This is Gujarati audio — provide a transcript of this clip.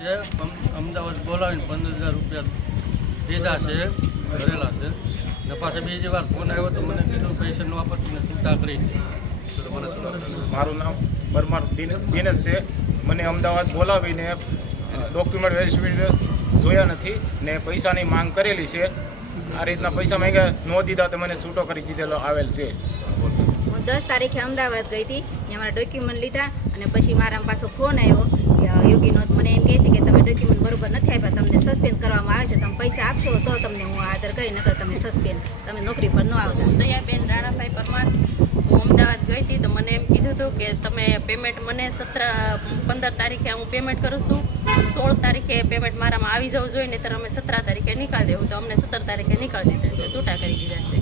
છે અમ- અમદાવાદ બોલાવીને પંદર હજાર રૂપિયા લીધા છે ભરેલા છે. ને પાછા બીજી વાર ફોન આવ્યો તો મને કીધું પૈસા ન આપતી ને છૂટા કરી મને છૂટા કરી મારું નામ પરમાર દિન- દિનેશ છે. મને અમદાવાદ બોલાવીને ડોક્યુમેન્ટ વેરિફિકેશન જોયા નથી ને પૈસાની માંગ કરેલી છે. આ રીતના પૈસા માંગ્યા ન દીધા તો મને છૂટો કરી દીધેલો આવેલ છે. હું દસ તારીખે અમદાવાદ ગઈ હતી ત્યાં મારા ડોક્યુમેન્ટ લીધા અને પછી મારા પાછો ફોન આવ્યો કે યોગીનો મને એમ કહે છે કે તમે ડોક્યુમેન્ટ બરોબર નથી આપ્યા. તમને સસ્પેન્ડ કરવામાં આવે છે, તમે પૈસા આપશો તો તમને હું આધાર કરી, નકર તમે સસ્પેન્ડ તમે નોકરી પર ન આવતા. દયાબેન રાણાભાઈ પરમાર. હું અમદાવાદ ગઈ હતી તો મને એમ કીધું હતું કે તમે પેમેન્ટ મને સત્ર, પંદર તારીખે હું પેમેન્ટ કરું છું. સોળ તારીખે પેમેન્ટ મારામાં આવી જવું જોઈએ, નહીંતર અમે સત્તર તારીખે નીકાળી દેવું. તો અમને સત્તર તારીખે નીકાળી દીધા છે, છૂટા કરી દીધા છે.